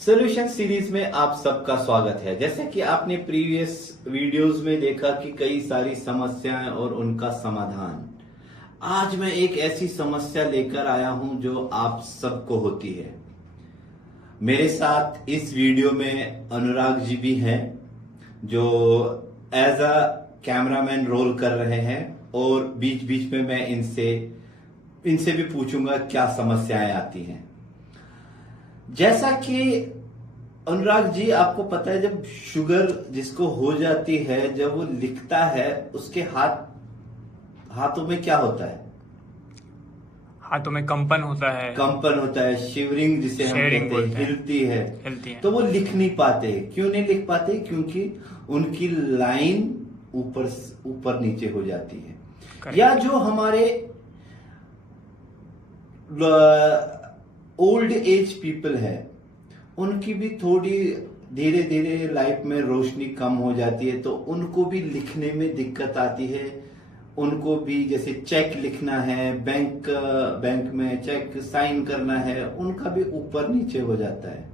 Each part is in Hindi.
सोल्यूशन सीरीज में आप सबका स्वागत है। जैसे कि आपने प्रीवियस वीडियोस में देखा कि कई सारी समस्याएं और उनका समाधान, आज मैं एक ऐसी समस्या लेकर आया हूं जो आप सबको होती है। मेरे साथ इस वीडियो में अनुराग जी भी हैं जो एज अ कैमरामैन रोल कर रहे हैं और बीच बीच में मैं इनसे भी पूछूंगा क्या समस्याएं आती हैं। जैसा कि अनुराग जी, आपको पता है जब शुगर जिसको हो जाती है, जब वो लिखता है उसके हाथों में क्या होता है? हाथों में कंपन होता है, शिवरिंग जिसे हम शेयरिंग कहते हैं, बोलते हैं, हिलती है। तो वो लिख नहीं पाते। क्यों नहीं लिख पाते? क्योंकि उनकी लाइन ऊपर नीचे हो जाती है। Correct. या जो हमारे ओल्ड एज पीपल है, उनकी भी थोड़ी धीरे धीरे लाइफ में रोशनी कम हो जाती है, तो उनको भी लिखने में दिक्कत आती है। उनको भी जैसे चेक लिखना है, बैंक में चेक साइन करना है, उनका भी ऊपर नीचे हो जाता है।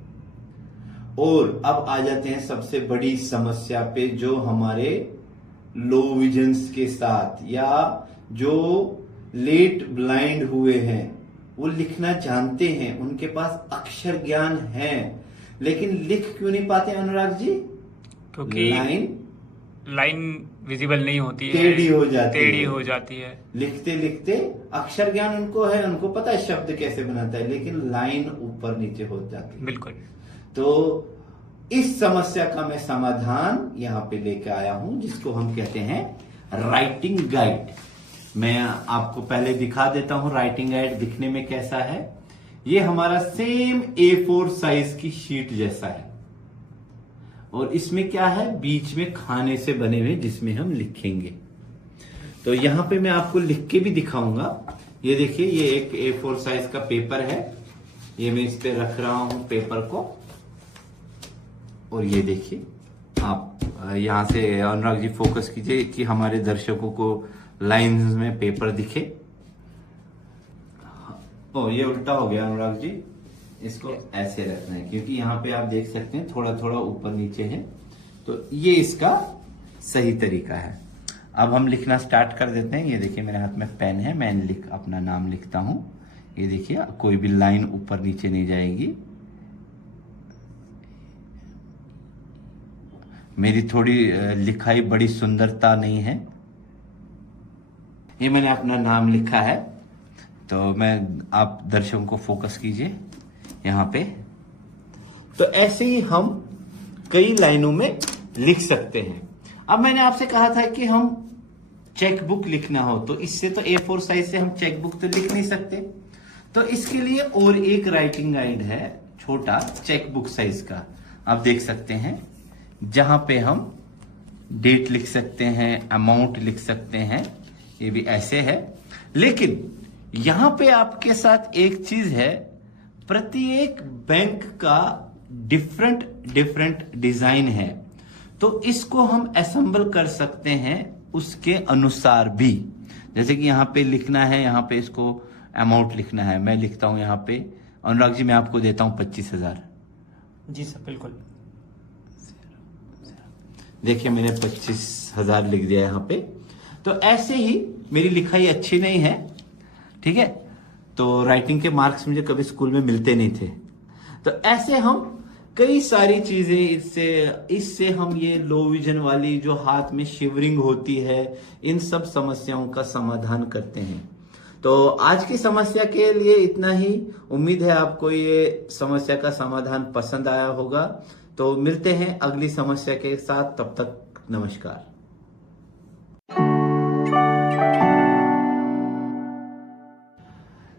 और अब आ जाते हैं सबसे बड़ी समस्या पे, जो हमारे लो विजन्स के साथ या जो लेट ब्लाइंड हुए हैं, वो लिखना जानते हैं, उनके पास अक्षर ज्ञान है, लेकिन लिख क्यों नहीं पाते अनुराग जी? क्योंकि लाइन विजिबल नहीं होती है, टेढ़ी हो जाती है। लिखते लिखते अक्षर ज्ञान उनको है, उनको पता है शब्द कैसे बनाता है, लेकिन लाइन ऊपर नीचे हो जाती है। बिल्कुल। तो इस समस्या का मैं समाधान यहां पे लेकर आया हूं, जिसको हम कहते हैं राइटिंग गाइड। मैं आपको पहले दिखा देता हूं राइटिंग गाइड दिखने में कैसा है। ये हमारा सेम A4 साइज की शीट जैसा है, और इसमें क्या है, बीच में खाने से बने हुए जिसमें हम लिखेंगे। तो यहां पे मैं आपको लिख के भी दिखाऊंगा। ये देखिए, ये एक A4 साइज का पेपर है। ये मैं इस पे रख रहा हूं पेपर को, और ये देखिए, आप यहां से अनुराग जी फोकस कीजिए कि हमारे दर्शकों को लाइंस में पेपर दिखे। ओ, ये उल्टा हो गया अनुराग जी, इसको ऐसे रखना है, क्योंकि यहाँ पे आप देख सकते हैं थोड़ा थोड़ा ऊपर नीचे है। तो ये इसका सही तरीका है। अब हम लिखना स्टार्ट कर देते हैं। ये देखिए, मेरे हाथ में पेन है, मैं अपना नाम लिखता हूं। ये देखिए, कोई भी लाइन ऊपर नीचे नहीं जाएगी। मेरी थोड़ी लिखाई बड़ी सुंदरता नहीं है। ये मैंने अपना नाम लिखा है, तो आप दर्शकों को फोकस कीजिए यहां पे। तो ऐसे ही हम कई लाइनों में लिख सकते हैं। अब मैंने आपसे कहा था कि हम चेकबुक लिखना हो, तो इससे तो A4 साइज से हम चेकबुक तो लिख नहीं सकते। तो इसके लिए और एक राइटिंग गाइड है, छोटा चेकबुक साइज का, आप देख सकते हैं, जहां पे हम डेट लिख सकते हैं, अमाउंट लिख सकते हैं। ये भी ऐसे है, लेकिन यहां पे आपके साथ एक चीज है, प्रत्येक बैंक का डिफरेंट डिजाइन है, तो इसको हम असेंबल कर सकते हैं उसके अनुसार भी। जैसे कि यहां पे लिखना है, यहां पे इसको अमाउंट लिखना है, मैं लिखता हूं यहां पे, अनुराग जी मैं आपको देता हूं 25,000। जी सर, बिल्कुल। देखिए, मैंने 25,000 लिख दिया यहां पे। तो ऐसे ही मेरी लिखाई अच्छी नहीं है, ठीक है, तो राइटिंग के मार्क्स मुझे कभी स्कूल में मिलते नहीं थे। तो ऐसे हम कई सारी चीजें, इससे हम ये लो विजन वाली जो हाथ में शिवरिंग होती है, इन सब समस्याओं का समाधान करते हैं। तो आज की समस्या के लिए इतना ही। उम्मीद है आपको ये समस्या का समाधान पसंद आया होगा। तो मिलते हैं अगली समस्या के साथ, तब तक नमस्कार।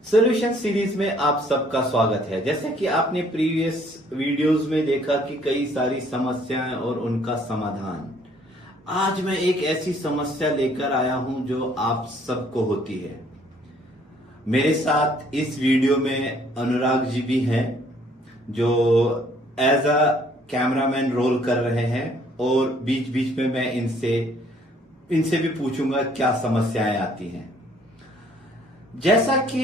सोल्यूशन सीरीज में आप सबका स्वागत है। जैसे कि आपने प्रीवियस वीडियोस में देखा कि कई सारी समस्याएं और उनका समाधान, आज मैं एक ऐसी समस्या लेकर आया हूं जो आप सबको होती है। मेरे साथ इस वीडियो में अनुराग जी भी हैं जो एज अ कैमरामैन रोल कर रहे हैं, और बीच बीच में मैं इनसे भी पूछूंगा क्या समस्याएं आती हैं। जैसा कि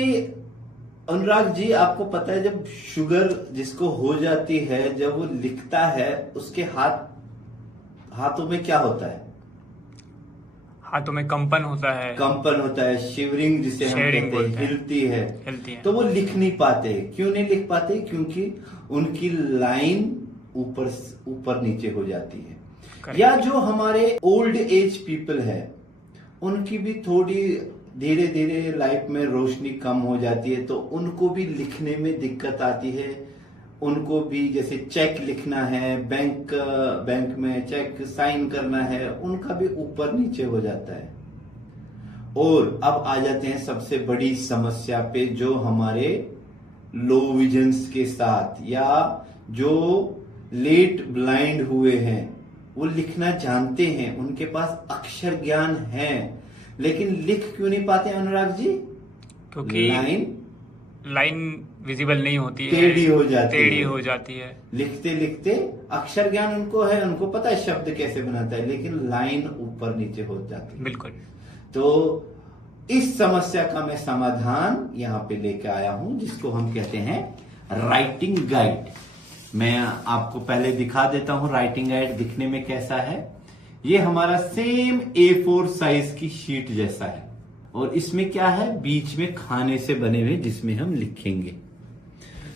अनुराग जी, आपको पता है जब शुगर जिसको हो जाती है, जब वो लिखता है उसके हाथों में क्या होता है? हाथों में कंपन होता है। कंपन होता है, शिवरिंग जिसे हम Shivering कहते हैं, बोलते हैं। हिलती है। है। तो वो लिख नहीं पाते। क्यों नहीं लिख पाते? क्योंकि उनकी लाइन ऊपर नीचे हो जाती है। Correct। या जो हमारे ओल्ड एज पीपल है, उनकी भी थोड़ी धीरे धीरे लाइफ में रोशनी कम हो जाती है, तो उनको भी लिखने में दिक्कत आती है। उनको भी जैसे चेक लिखना है, बैंक में चेक साइन करना है, उनका भी ऊपर नीचे हो जाता है। और अब आ जाते हैं सबसे बड़ी समस्या पे, जो हमारे लो विजन्स के साथ, या जो लेट ब्लाइंड हुए हैं, वो लिखना जानते हैं, उनके पास अक्षर ज्ञान है, लेकिन लिख क्यों नहीं पाते अनुराग जी? क्योंकि लाइन विजिबल नहीं होती है, टेढ़ी हो जाती है। लिखते लिखते अक्षर ज्ञान उनको है, उनको पता है शब्द कैसे बनाता है, लेकिन लाइन ऊपर नीचे हो जाती है। बिल्कुल। तो इस समस्या का मैं समाधान यहां पे लेके आया हूं, जिसको हम कहते हैं राइटिंग गाइड। मैं आपको पहले दिखा देता हूं राइटिंग गाइड दिखने में कैसा है। ये हमारा सेम A4 साइज की शीट जैसा है, और इसमें क्या है, बीच में खाने से बने हुए जिसमें हम लिखेंगे।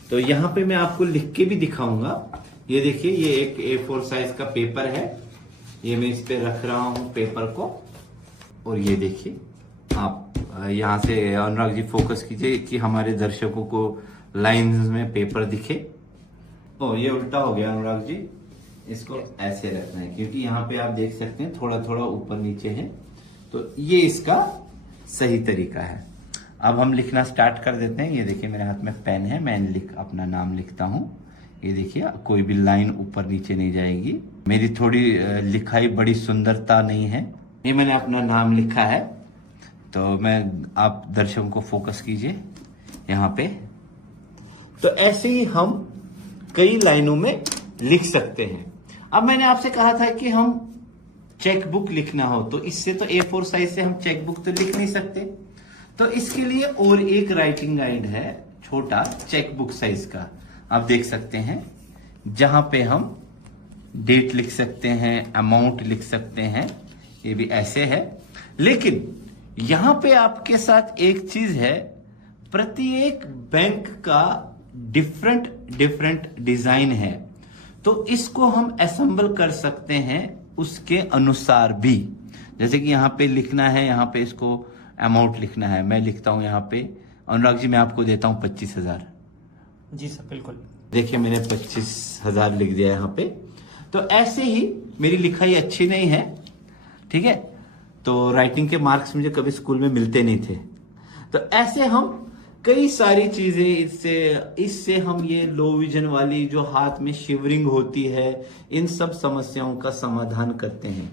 तो यहां पे मैं आपको लिख के भी दिखाऊंगा। ये देखिए, ये एक A4 साइज का पेपर है, ये मैं इस पे रख रहा हूं पेपर को। और ये देखिए, आप यहां से अनुराग जी फोकस कीजिए कि हमारे दर्शकों को लाइंस में पेपर दिखे। ओ, ये उल्टा हो गया अनुराग जी, इसको ऐसे रखना है, क्योंकि यहाँ पे आप देख सकते हैं थोड़ा थोड़ा ऊपर नीचे है। तो ये इसका सही तरीका है। अब हम लिखना स्टार्ट कर देते हैं। ये देखिए, मेरे हाथ में पेन है, मैं अपना नाम लिखता हूँ। ये देखिए, कोई भी लाइन ऊपर नीचे नहीं जाएगी। मेरी थोड़ी लिखाई बड़ी सुंदरता नहीं है। ये मैंने अपना नाम लिखा है, तो आप दर्शकों को फोकस कीजिए यहाँ पे। तो ऐसे ही हम कई लाइनों में लिख सकते हैं। अब मैंने आपसे कहा था कि हम चेकबुक लिखना हो, तो इससे तो A4 साइज से हम चेकबुक तो लिख नहीं सकते। तो इसके लिए और एक राइटिंग गाइड है, छोटा चेकबुक साइज का, आप देख सकते हैं, जहां पे हम डेट लिख सकते हैं, अमाउंट लिख सकते हैं। ये भी ऐसे है, लेकिन यहां पे आपके साथ एक चीज है, प्रत्येक बैंक का डिफरेंट डिजाइन है, तो इसको हम असेंबल कर सकते हैं उसके अनुसार भी। जैसे कि यहाँ पे लिखना है, यहाँ पे इसको अमाउंट लिखना है, मैं लिखता हूं यहाँ पे, अनुराग जी मैं आपको देता हूं 25,000। जी सर, बिल्कुल। देखिए, मैंने 25,000 लिख दिया यहाँ पे। तो ऐसे ही मेरी लिखाई अच्छी नहीं है, ठीक है, तो राइटिंग के मार्क्स मुझे कभी स्कूल में मिलते नहीं थे। तो ऐसे हम कई सारी चीजें, इससे हम ये लो विजन वाली जो हाथ में शिवरिंग होती है, इन सब समस्याओं का समाधान करते हैं।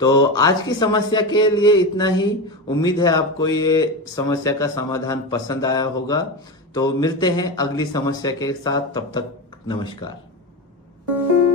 तो आज की समस्या के लिए इतना ही। उम्मीद है आपको ये समस्या का समाधान पसंद आया होगा। तो मिलते हैं अगली समस्या के साथ, तब तक नमस्कार।